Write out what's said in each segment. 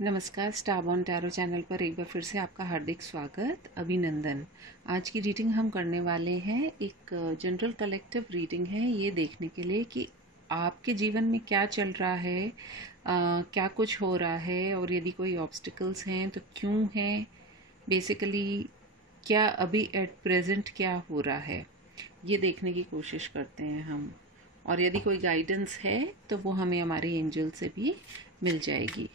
नमस्कार, स्टारबॉर्न tarot channel पर एक बार फिर से आपका हार्दिक स्वागत, अभिनंदन। आज की रीडिंग हम करने वाले हैं, एक जनरल कलेक्टिव रीडिंग है, ये देखने के लिए कि आपके जीवन में क्या चल रहा है, क्या कुछ हो रहा है और यदि कोई ऑब्स्टिकल्स हैं तो क्यों हैं, बेसिकली क्या अभी एट प्रेजेंट क्या हो रहा है, ये देखने की कोशिश करते हैं हम। और यदि कोई गाइडेंस है तो वो हमें हमारे एंजल से भी मिल जाएगी।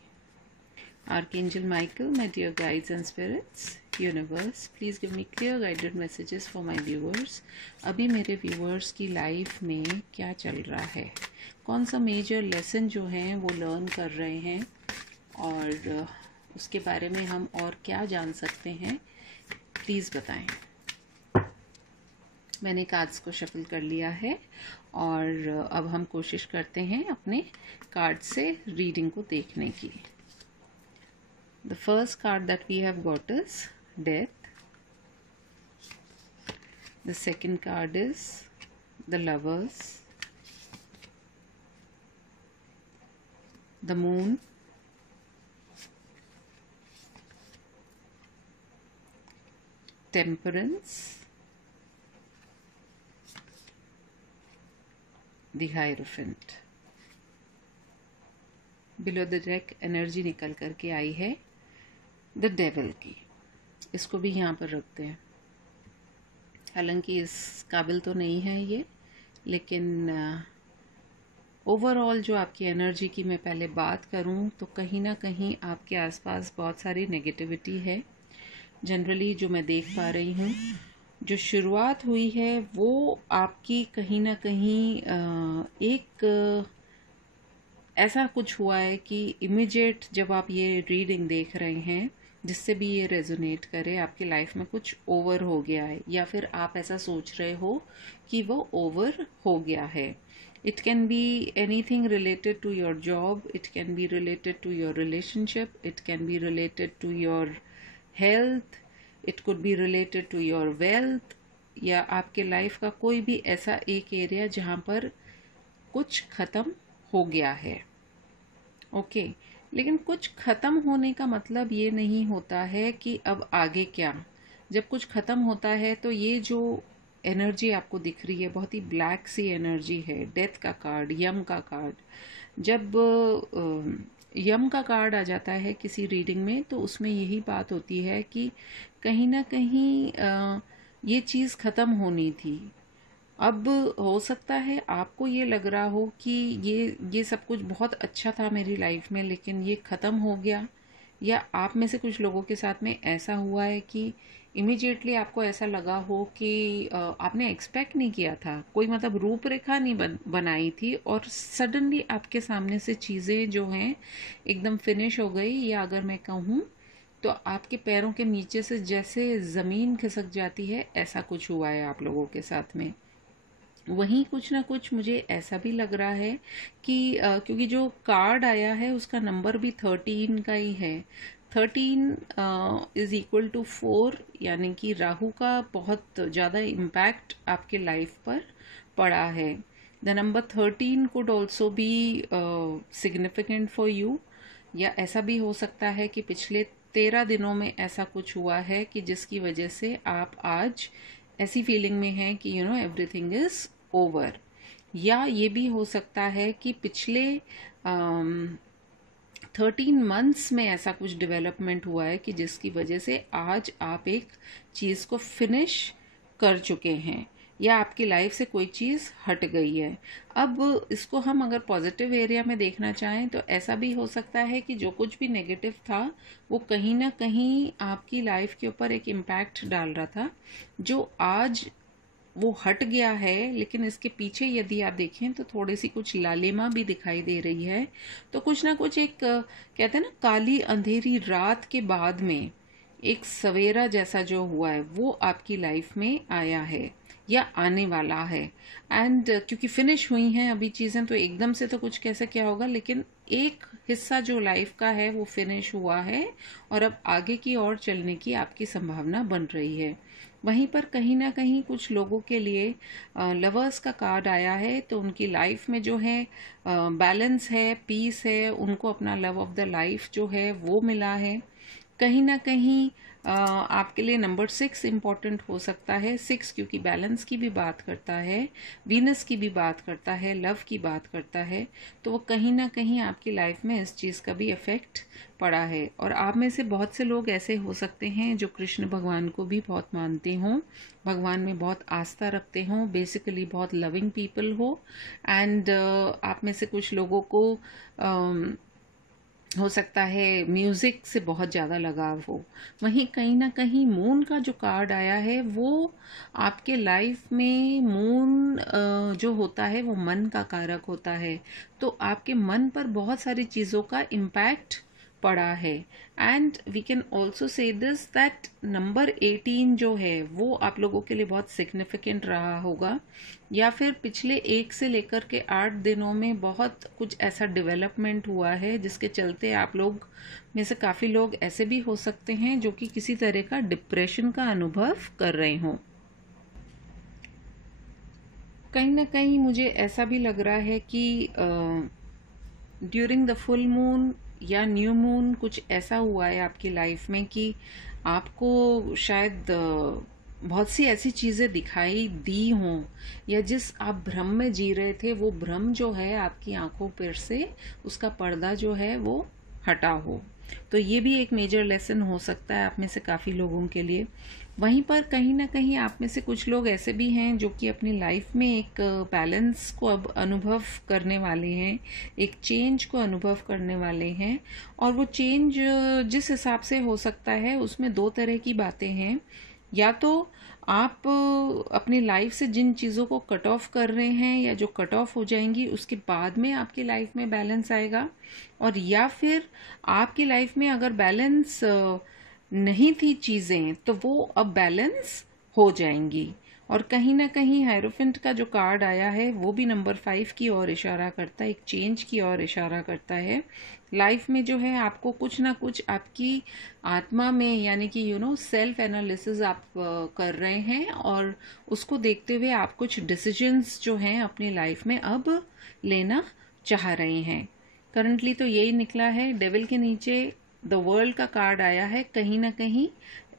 Archangel Michael, my dear guides and spirits, universe, please give me clear guided messages for my viewers. अभी मेरे viewers की लाइफ में क्या चल रहा है, कौन सा मेजर लेसन जो है वो लर्न कर रहे हैं और उसके बारे में हम और क्या जान सकते हैं, प्लीज़ बताएं। मैंने कार्ड्स को शफल कर लिया है और अब हम कोशिश करते हैं अपने कार्ड से रीडिंग को देखने की। The first card that we have got is Death. The second card is the Lovers. The Moon. Temperance. The Hierophant. Below the deck energy निकल करके आई है द डेविल की। इसको भी यहाँ पर रखते हैं। हालांकि इस काबिल तो नहीं है ये, लेकिन ओवरऑल जो आपकी एनर्जी की मैं पहले बात करूँ तो कहीं ना कहीं आपके आसपास बहुत सारी नेगेटिविटी है। जनरली जो मैं देख पा रही हूँ, जो शुरुआत हुई है वो आपकी कहीं ना कहीं एक ऐसा कुछ हुआ है कि इमीडिएट जब आप ये रीडिंग देख रहे हैं, जिससे भी ये रेजोनेट करे, आपकी लाइफ में कुछ ओवर हो गया है या फिर आप ऐसा सोच रहे हो कि वो ओवर हो गया है। It can be anything related to your job, it can be related to your relationship, it can be related to your health, it could be related to your wealth, या आपके लाइफ का कोई भी ऐसा एक एरिया जहाँ पर कुछ खत्म हो गया है। ओके, लेकिन कुछ खत्म होने का मतलब ये नहीं होता है कि अब आगे क्या। जब कुछ खत्म होता है तो ये जो एनर्जी आपको दिख रही है बहुत ही ब्लैक सी एनर्जी है। डेथ का कार्ड, यम का कार्ड। जब यम का कार्ड आ जाता है किसी रीडिंग में तो उसमें यही बात होती है कि कहीं ना कहीं ये चीज़ खत्म होनी थी। अब हो सकता है आपको ये लग रहा हो कि ये सब कुछ बहुत अच्छा था मेरी लाइफ में, लेकिन ये ख़त्म हो गया। या आप में से कुछ लोगों के साथ में ऐसा हुआ है कि इमीडिएटली आपको ऐसा लगा हो कि आपने एक्सपेक्ट नहीं किया था, कोई मतलब रूपरेखा नहीं बनाई थी और सडनली आपके सामने से चीज़ें जो हैं एकदम फिनिश हो गई। या अगर मैं कहूँ तो आपके पैरों के नीचे से जैसे ज़मीन खिसक जाती है, ऐसा कुछ हुआ है आप लोगों के साथ में। वहीं कुछ ना कुछ मुझे ऐसा भी लग रहा है कि क्योंकि जो कार्ड आया है उसका नंबर भी 13 का ही है। 13 इज इक्वल टू 4, यानी कि राहु का बहुत ज़्यादा इम्पैक्ट आपके लाइफ पर पड़ा है। The number 13 could also be significant for you, या ऐसा भी हो सकता है कि पिछले 13 दिनों में ऐसा कुछ हुआ है कि जिसकी वजह से आप आज ऐसी फीलिंग में है कि एवरीथिंग इज ओवर। या ये भी हो सकता है कि पिछले 13 मंथ्स में ऐसा कुछ डेवलपमेंट हुआ है कि जिसकी वजह से आज आप एक चीज़ को फिनिश कर चुके हैं या आपकी लाइफ से कोई चीज़ हट गई है। अब इसको हम अगर पॉजिटिव एरिया में देखना चाहें तो ऐसा भी हो सकता है कि जो कुछ भी नेगेटिव था वो कहीं ना कहीं आपकी लाइफ के ऊपर एक इम्पैक्ट डाल रहा था, जो आज वो हट गया है। लेकिन इसके पीछे यदि आप देखें तो थोड़ी सी कुछ लालिमा भी दिखाई दे रही है। तो कुछ ना कुछ एक कहते हैं ना, काली अंधेरी रात के बाद में एक सवेरा जैसा जो हुआ है वो आपकी लाइफ में आया है या आने वाला है। एंड क्योंकि फिनिश हुई हैं अभी चीज़ें, तो एकदम से तो कुछ कैसे क्या होगा, लेकिन एक हिस्सा जो लाइफ का है वो फिनिश हुआ है और अब आगे की ओर चलने की आपकी संभावना बन रही है। वहीं पर कहीं ना कहीं कुछ लोगों के लिए लवर्स का कार्ड आया है, तो उनकी लाइफ में जो है बैलेंस है, पीस है, उनको अपना लव ऑफ द लाइफ जो है वो मिला है। कहीं ना कहीं आपके लिए नंबर 6 इम्पॉर्टेंट हो सकता है। 6 क्योंकि बैलेंस की भी बात करता है, वीनस की भी बात करता है, लव की बात करता है, तो वो कहीं ना कहीं आपकी लाइफ में इस चीज़ का भी इफेक्ट पड़ा है। और आप में से बहुत से लोग ऐसे हो सकते हैं जो कृष्ण भगवान को भी बहुत मानते हों, भगवान में बहुत आस्था रखते हों, बेसिकली बहुत लविंग पीपल हो। एंड आप में से कुछ लोगों को हो सकता है म्यूजिक से बहुत ज़्यादा लगाव हो। वहीं कहीं ना कहीं मून का जो कार्ड आया है वो आपके लाइफ में, मून जो होता है वो मन का कारक होता है, तो आपके मन पर बहुत सारी चीज़ों का इम्पैक्ट पड़ा है। And we can also see this that number 18 जो है वो आप लोगों के लिए बहुत सिग्निफिकेंट रहा होगा, या फिर पिछले 1 से लेकर के 8 दिनों में बहुत कुछ ऐसा डेवलपमेंट हुआ है जिसके चलते आप लोग में से काफ़ी लोग ऐसे भी हो सकते हैं जो कि किसी तरह का डिप्रेशन का अनुभव कर रहे हों। कहीं ना कहीं मुझे ऐसा भी लग रहा है कि ड्यूरिंग द फुल मून या न्यू मून कुछ ऐसा हुआ है आपकी लाइफ में कि आपको शायद बहुत सी ऐसी चीज़ें दिखाई दी हों, या जिस आप भ्रम में जी रहे थे वो भ्रम जो है आपकी आंखों पर से उसका पर्दा जो है वो हटा हो। तो ये भी एक मेजर लेसन हो सकता है आप में से काफ़ी लोगों के लिए। वहीं पर कहीं ना कहीं आप में से कुछ लोग ऐसे भी हैं जो कि अपनी लाइफ में एक बैलेंस को अब अनुभव करने वाले हैं, एक चेंज को अनुभव करने वाले हैं। और वो चेंज जिस हिसाब से हो सकता है उसमें 2 तरह की बातें हैं। या तो आप अपनी लाइफ से जिन चीज़ों को कट ऑफ कर रहे हैं या जो कट ऑफ हो जाएंगी उसके बाद में आपकी लाइफ में बैलेंस आएगा, और या फिर आपकी लाइफ में अगर बैलेंस नहीं थी चीज़ें तो वो अब बैलेंस हो जाएंगी। और कहीं ना कहीं हायरोफेंट का जो कार्ड आया है वो भी नंबर 5 की ओर इशारा करता है, एक चेंज की ओर इशारा करता है। लाइफ में जो है आपको कुछ ना कुछ आपकी आत्मा में, यानी कि सेल्फ एनालिसिस आप कर रहे हैं, और उसको देखते हुए आप कुछ डिसीजंस जो हैं अपनी लाइफ में अब लेना चाह रहे हैं। करंटली तो यही निकला है। डेविल के नीचे द वर्ल्ड का कार्ड आया है। कहीं ना कहीं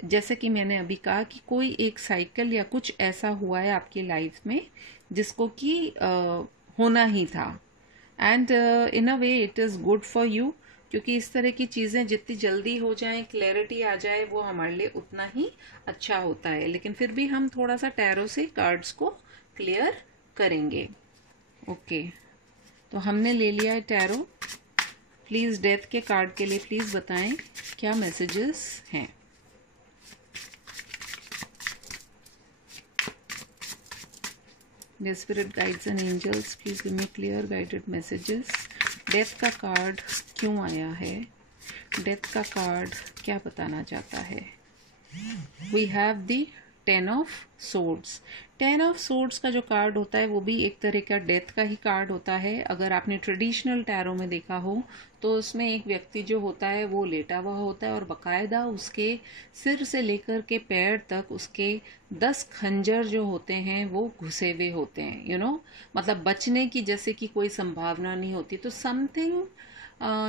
जैसे कि मैंने अभी कहा कि कोई एक साइकिल या कुछ ऐसा हुआ है आपकी लाइफ में जिसको कि होना ही था। And in a way it is good for you, क्योंकि इस तरह की चीज़ें जितनी जल्दी हो जाएं, क्लैरिटी आ जाए, वो हमारे लिए उतना ही अच्छा होता है। लेकिन फिर भी हम थोड़ा सा टैरो से कार्ड्स को क्लियर करेंगे। ओके, तो हमने ले लिया है टैरो। प्लीज़ डेथ के कार्ड के लिए प्लीज़ बताएं क्या मैसेजेस हैं। Dear spirit guides and angels, please give me clear guided messages. Death का कार्ड क्यों आया है? डेथ का कार्ड क्या बताना चाहता है? We have the 10 of Swords. 10 of Swords का जो कार्ड होता है वो भी एक तरह का डेथ का ही कार्ड होता है। अगर आपने ट्रेडिशनल टैरो में देखा हो तो उसमें एक व्यक्ति जो होता है वो लेटा हुआ होता है और बकायदा उसके सिर से लेकर के पैर तक उसके 10 खंजर जो होते हैं वो घुसे हुए होते हैं। मतलब बचने की जैसे कि कोई संभावना नहीं होती। तो समथिंग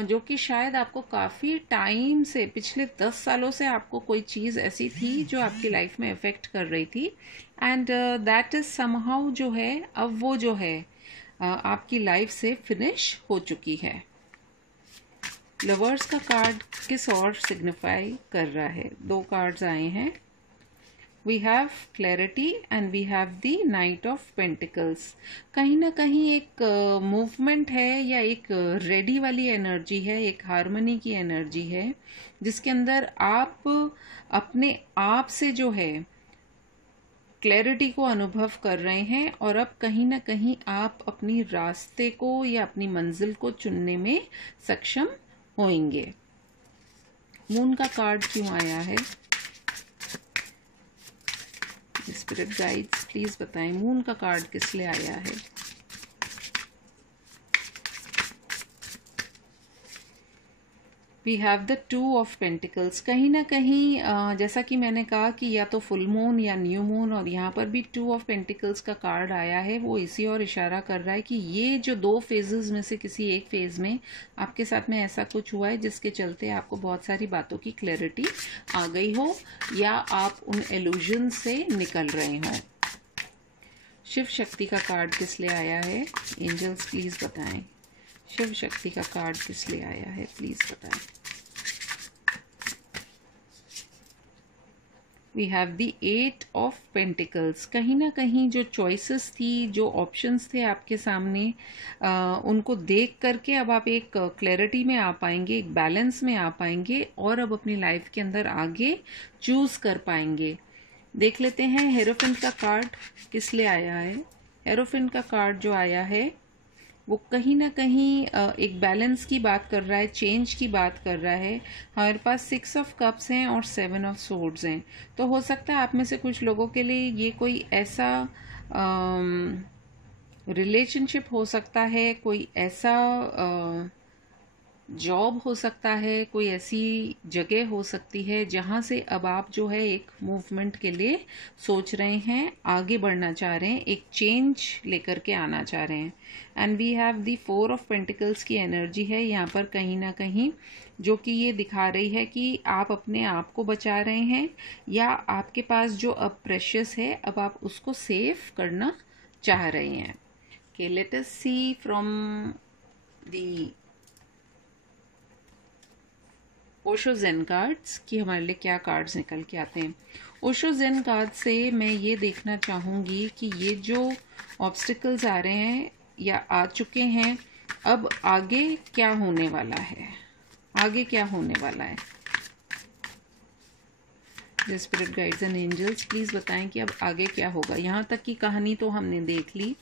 जो कि शायद आपको काफ़ी टाइम से, पिछले 10 सालों से आपको कोई चीज़ ऐसी थी जो आपकी लाइफ में इफ़ेक्ट कर रही थी, एंड दैट इज़ समहाउ जो है अब वो जो है आपकी लाइफ से फिनिश हो चुकी है। लवर्स का कार्ड किस और सिग्निफाई कर रहा है? 2 कार्ड्स आए हैं। We have clarity and we have the knight of pentacles. कहीं ना कहीं एक मूवमेंट है या एक रेडी वाली एनर्जी है, एक हार्मनी की एनर्जी है जिसके अंदर आप अपने आप से जो है क्लैरिटी को अनुभव कर रहे हैं, और अब कहीं ना कहीं आप अपनी रास्ते को या अपनी मंजिल को चुनने में सक्षम होंगे। मून का कार्ड क्यों आया है? स्पिरिट गाइड्स प्लीज बताएं मून का कार्ड किस लिए आया है? We have the 2 of pentacles. कहीं ना कहीं जैसा कि मैंने कहा कि या तो फुल मून या न्यू मून, और यहाँ पर भी 2 ऑफ पेंटिकल्स का कार्ड आया है, वो इसी और इशारा कर रहा है कि ये जो 2 फेजेस में से किसी एक फेज में आपके साथ में ऐसा कुछ हुआ है जिसके चलते आपको बहुत सारी बातों की क्लैरिटी आ गई हो या आप उन इल्यूजन से निकल रहे हो। शिव शक्ति का कार्ड किस लिए आया है? एंजल्स प्लीज बताएं, शिव शक्ति का कार्ड किस लिए आया है, प्लीज बताएं। We have the 8 of pentacles. कहीं ना कहीं जो चॉइसेस थी, जो ऑप्शंस थे आपके सामने, उनको देख करके अब आप एक क्लैरिटी में आ पाएंगे, एक बैलेंस में आ पाएंगे और अब अपनी लाइफ के अंदर आगे चूज कर पाएंगे। देख लेते हैं हेरोफेंट का कार्ड किस लिए आया है। हेरोफेंट का कार्ड जो आया है वो कहीं ना कहीं एक बैलेंस की बात कर रहा है, चेंज की बात कर रहा है। हमारे पास 6 ऑफ कप्स हैं और 7 ऑफ सोर्ड्स हैं। तो हो सकता है आप में से कुछ लोगों के लिए ये कोई ऐसा रिलेशनशिप हो सकता है, कोई ऐसा जॉब हो सकता है, कोई ऐसी जगह हो सकती है जहां से अब आप जो है एक मूवमेंट के लिए सोच रहे हैं, आगे बढ़ना चाह रहे हैं, एक चेंज लेकर के आना चाह रहे हैं। And we have the 4 of pentacles की एनर्जी है यहाँ पर कहीं ना कहीं, जो कि ये दिखा रही है कि आप अपने आप को बचा रहे हैं या आपके पास जो अब प्रेशियस है अब आप उसको सेव करना चाह रहे हैं। Okay, let us see from the Osho Zen cards कि हमारे लिए क्या कार्ड्स निकल के आते हैं। ओशो ज़ेन कार्ड से मैं ये देखना चाहूँगी कि ये जो ऑब्स्टिकल्स आ रहे हैं या आ चुके हैं, अब आगे क्या होने वाला है, आगे क्या होने वाला है। The spirit guides and angels please बताएं कि अब आगे क्या होगा। यहाँ तक की कहानी तो हमने देख ली,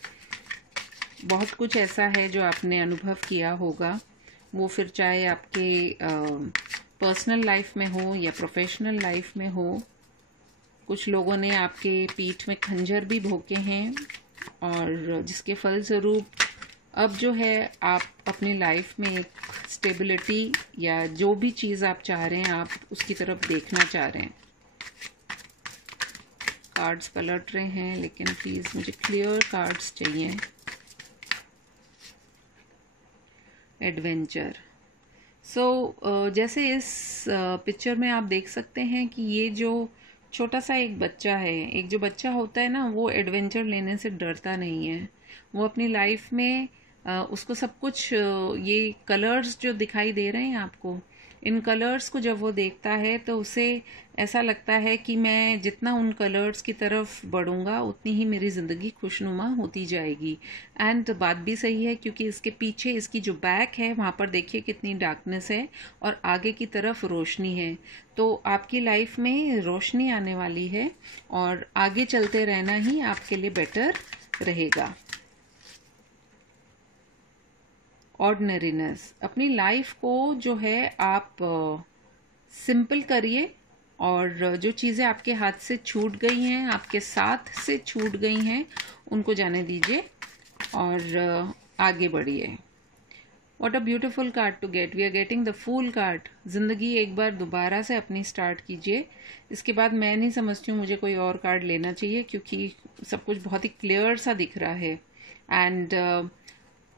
बहुत कुछ ऐसा है जो आपने अनुभव किया होगा, वो फिर चाहे आपके पर्सनल लाइफ में हो या प्रोफेशनल लाइफ में हो। कुछ लोगों ने आपके पीठ में खंजर भी भोंके हैं और जिसके फलस्वरूप अब जो है आप अपनी लाइफ में एक स्टेबिलिटी या जो भी चीज़ आप चाह रहे हैं आप उसकी तरफ देखना चाह रहे हैं। कार्ड्स पलट रहे हैं लेकिन प्लीज़ मुझे क्लियर कार्ड्स चाहिए। एडवेंचर। जैसे इस पिक्चर में आप देख सकते हैं कि ये जो छोटा सा एक बच्चा है, एक जो बच्चा होता है ना, वो एडवेंचर लेने से डरता नहीं है। वो अपनी लाइफ में उसको सब कुछ ये कलर्स जो दिखाई दे रहे हैं आपको, इन कलर्स को जब वो देखता है तो उसे ऐसा लगता है कि मैं जितना उन कलर्स की तरफ बढ़ूंगा उतनी ही मेरी ज़िंदगी खुशनुमा होती जाएगी। एंड बात भी सही है क्योंकि इसके पीछे इसकी जो बैक है वहाँ पर देखिए कितनी डार्कनेस है और आगे की तरफ रोशनी है। तो आपकी लाइफ में रोशनी आने वाली है और आगे चलते रहना ही आपके लिए बेटर रहेगा। ऑर्डिनरीनेस। अपनी लाइफ को जो है आप सिंपल करिए और जो चीज़ें आपके हाथ से छूट गई हैं, आपके साथ से छूट गई हैं, उनको जाने दीजिए और आगे बढ़िए। What a beautiful card to get. We are getting the Fool card. ज़िंदगी एक बार दोबारा से अपनी स्टार्ट कीजिए। इसके बाद मैं नहीं समझती हूँ मुझे कोई और कार्ड लेना चाहिए क्योंकि सब कुछ बहुत ही क्लियर सा दिख रहा है। एंड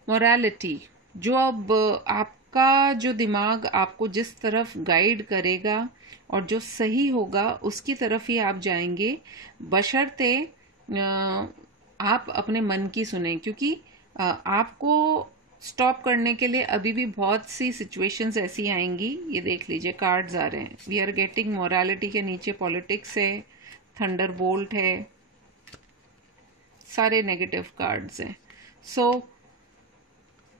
मोरालिटी, जो अब आपका जो दिमाग आपको जिस तरफ गाइड करेगा और जो सही होगा उसकी तरफ ही आप जाएंगे, बशर्ते आप अपने मन की सुने, क्योंकि आपको स्टॉप करने के लिए अभी भी बहुत सी सिचुएशंस ऐसी आएंगी। ये देख लीजिए कार्ड्स आ रहे हैं। वी आर गेटिंग मोरालिटी के नीचे पॉलिटिक्स है, थंडरबोल्ट है, सारे नेगेटिव कार्ड्स हैं।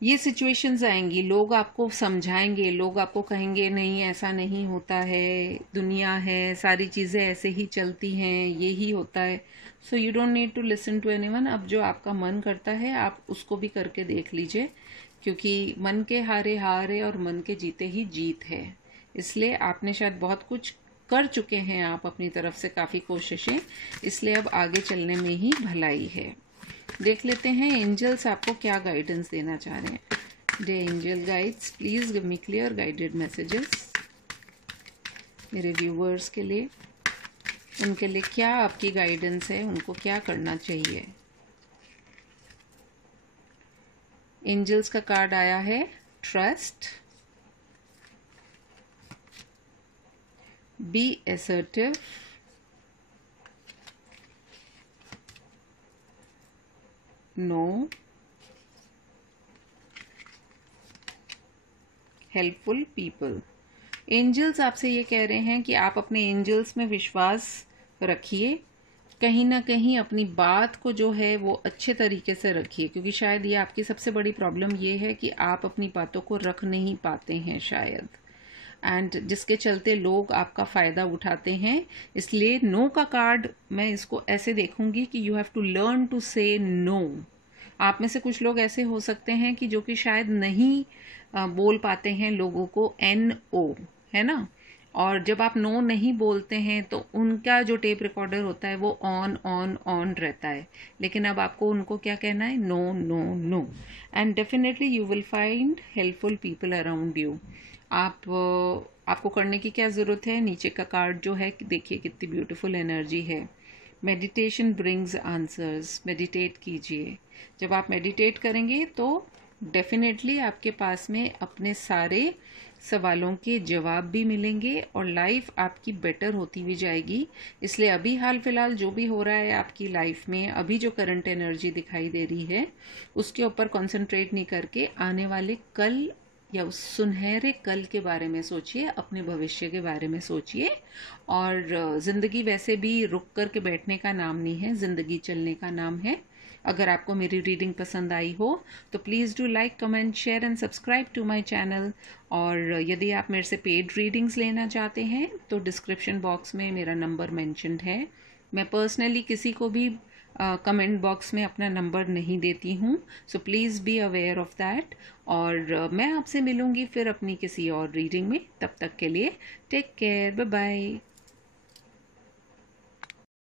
ये सिचुएशंस आएंगी, लोग आपको समझाएंगे, लोग आपको कहेंगे नहीं ऐसा नहीं होता है, दुनिया है, सारी चीज़ें ऐसे ही चलती हैं, ये ही होता है। So you don't need to listen to anyone. अब जो आपका मन करता है आप उसको भी करके देख लीजिए, क्योंकि मन के हारे हार है और मन के जीते ही जीत है। इसलिए आपने शायद बहुत कुछ कर चुके हैं आप अपनी तरफ से, काफ़ी कोशिशें, इसलिए अब आगे चलने में ही भलाई है। देख लेते हैं एंजल्स आपको क्या गाइडेंस देना चाह रहे हैं। Dear angel guides, please give me clear guided messages. मेरे व्यूवर्स के लिए, उनके लिए क्या आपकी गाइडेंस है, उनको क्या करना चाहिए। एंजल्स का कार्ड आया है trust, be assertive, no, helpful people. Angels आपसे ये कह रहे हैं कि आप अपने एंजल्स में विश्वास रखिए, कहीं ना कहीं अपनी बात को जो है वो अच्छे तरीके से रखिए, क्योंकि शायद ये आपकी सबसे बड़ी प्रॉब्लम ये है कि आप अपनी बातों को रख नहीं पाते हैं शायद, एंड जिसके चलते लोग आपका फ़ायदा उठाते हैं। इसलिए नो का कार्ड मैं इसको ऐसे देखूंगी कि you have to learn to say no. आप में से कुछ लोग ऐसे हो सकते हैं कि जो कि शायद नहीं बोल पाते हैं लोगों को NO, है ना, और जब आप नो नहीं बोलते हैं तो उनका जो टेप रिकॉर्डर होता है वो ऑन ऑन ऑन रहता है, लेकिन अब आपको उनको क्या कहना है, no no no, and definitely you will find helpful people around you. आपको करने की क्या ज़रूरत है, नीचे का कार्ड जो है देखिए कितनी ब्यूटीफुल एनर्जी है। मेडिटेशन ब्रिंग्स आंसर्स, मेडिटेट कीजिए। जब आप मेडिटेट करेंगे तो डेफिनेटली आपके पास में अपने सारे सवालों के जवाब भी मिलेंगे और लाइफ आपकी बेटर होती हुई जाएगी। इसलिए अभी हाल फिलहाल जो भी हो रहा है आपकी लाइफ में, अभी जो करंट एनर्जी दिखाई दे रही है उसके ऊपर कंसंट्रेट नहीं करके आने वाले कल या उस सुनहरे कल के बारे में सोचिए, अपने भविष्य के बारे में सोचिए। और ज़िंदगी वैसे भी रुक कर के बैठने का नाम नहीं है, ज़िंदगी चलने का नाम है। अगर आपको मेरी रीडिंग पसंद आई हो तो please do like, comment, share and subscribe to my channel. और यदि आप मेरे से पेड रीडिंग्स लेना चाहते हैं तो डिस्क्रिप्शन बॉक्स में मेरा नंबर मेंशन्ड है। मैं पर्सनली किसी को भी कमेंट बॉक्स में अपना नंबर नहीं देती हूँ, so please be aware of that. और मैं आपसे मिलूँगी फिर अपनी किसी और रीडिंग में, तब तक के लिए टेक केयर, बाय बाय।